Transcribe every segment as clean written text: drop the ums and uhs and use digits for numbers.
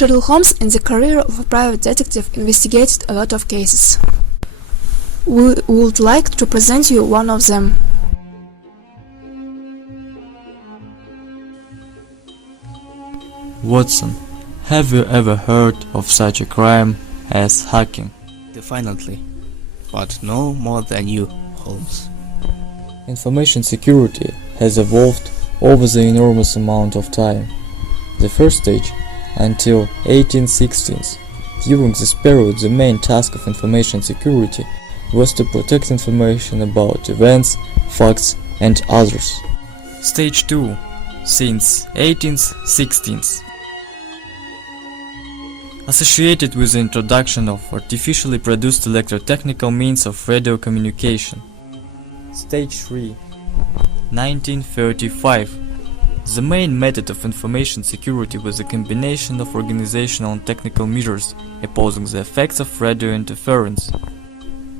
Sherlock Holmes, in the career of a private detective, investigated a lot of cases. We would like to present you one of them. Watson, have you ever heard of such a crime as hacking? Definitely, but no more than you, Holmes. Information security has evolved over the enormous amount of time. The first stage, until 1816s, during this period the main task of information security was to protect information about events, facts and others. Stage 2, since 1816s. Associated with the introduction of artificially produced electrotechnical means of radio communication. Stage 3, 1935. The main method of information security was a combination of organizational and technical measures opposing the effects of radio interference.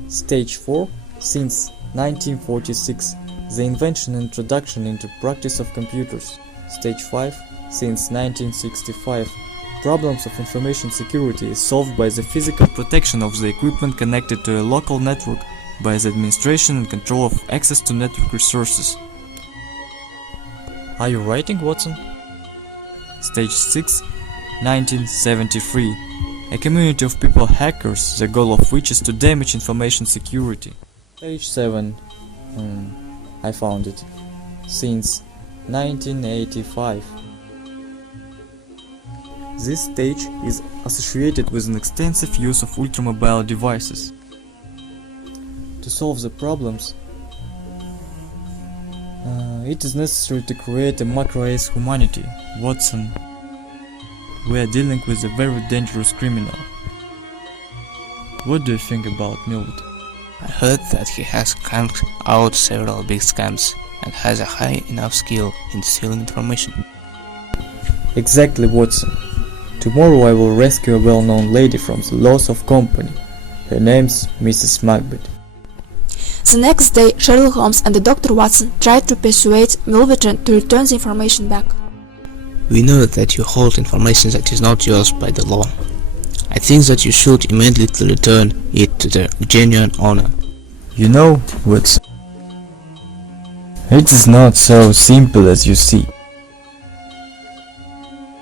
Stage 4, since 1946, the invention and introduction into practice of computers. Stage 5, since 1965, problems of information security is solved by the physical protection of the equipment connected to a local network by the administration and control of access to network resources. Are you writing, Watson? Stage 6, 1973. A community of people hackers, the goal of which is to damage information security. Stage 7. I found it. Since 1985. This stage is associated with an extensive use of ultramobile devices. To solve the problems, it is necessary to create a macro-ace humanity. Watson, we are dealing with a very dangerous criminal. What do you think about Milwood? I heard that he has cranked out several big scams and has a high enough skill in stealing information. Exactly, Watson. Tomorrow I will rescue a well-known lady from the loss of company. Her name's Mrs. Macbeth. The next day, Sherlock Holmes and Dr. Watson tried to persuade Milverton to return the information back. We know that you hold information that is not yours by the law. I think that you should immediately return it to the genuine owner. You know, Watson, it is not so simple as you see.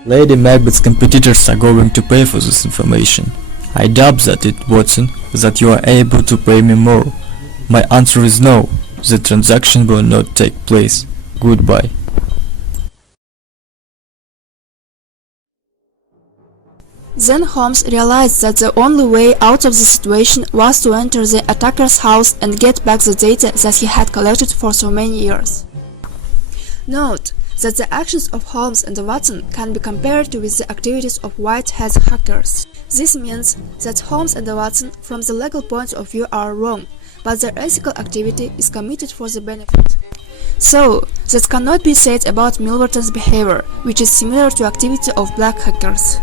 Lady Macbeth's competitors are going to pay for this information. I doubt that Watson, that you are able to pay me more. My answer is no. The transaction will not take place. Goodbye. Then Holmes realized that the only way out of the situation was to enter the attacker's house and get back the data that he had collected for so many years. Note that the actions of Holmes and Watson can be compared with the activities of white-hat hackers. This means that Holmes and Watson, from the legal point of view, are wrong, but their ethical activity is committed for the benefit. So, that cannot be said about Milverton's behavior, which is similar to activity of black hackers.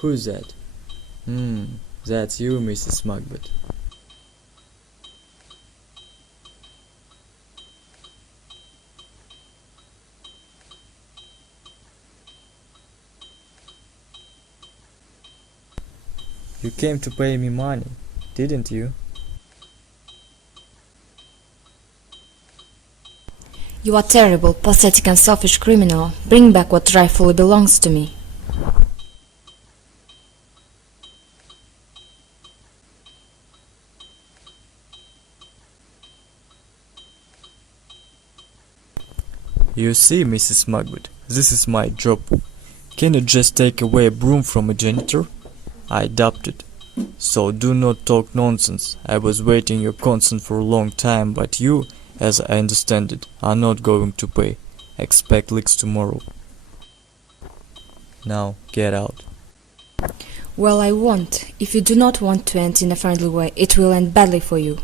Who's that? That's you, Mrs. Smugbert. You came to pay me money, didn't you? You are terrible, pathetic and selfish criminal. Bring back what rightfully belongs to me. You see, Mrs. Smugbert, this is my job. Can you just take away a broom from a janitor? I adopted. So do not talk nonsense. I was waiting your consent for a long time, but you, as I understand it, are not going to pay. Expect licks tomorrow. Now, get out. Well, I won't. If you do not want to end in a friendly way, it will end badly for you.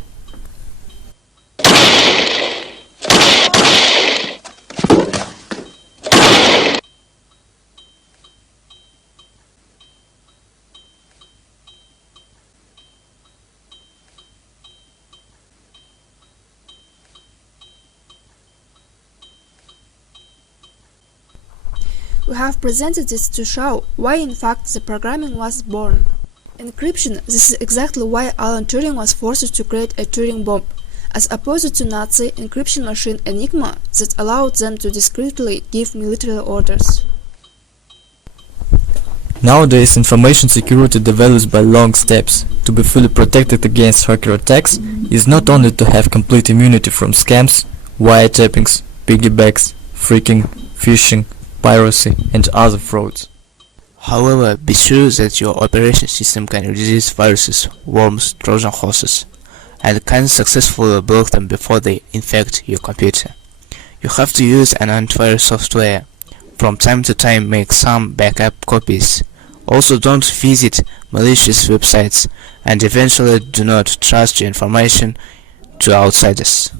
We have presented this to show why in fact the programming was born. Encryption, this is exactly why Alan Turing was forced to create a Turing bomb, as opposed to Nazi encryption machine Enigma that allowed them to discreetly give military orders. Nowadays, information security develops by long steps. To be fully protected against hacker attacks is not only to have complete immunity from scams, wiretappings, piggybacks, phreaking, phishing, piracy and other frauds. However, be sure that your operation system can resist viruses, worms, Trojan horses, and can successfully block them before they infect your computer. You have to use an antivirus software. From time to time, make some backup copies. Also, don't visit malicious websites, and eventually do not trust your information to outsiders.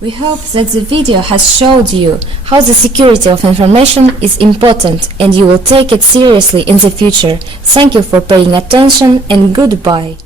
We hope that the video has showed you how the security of information is important and you will take it seriously in the future. Thank you for paying attention and goodbye.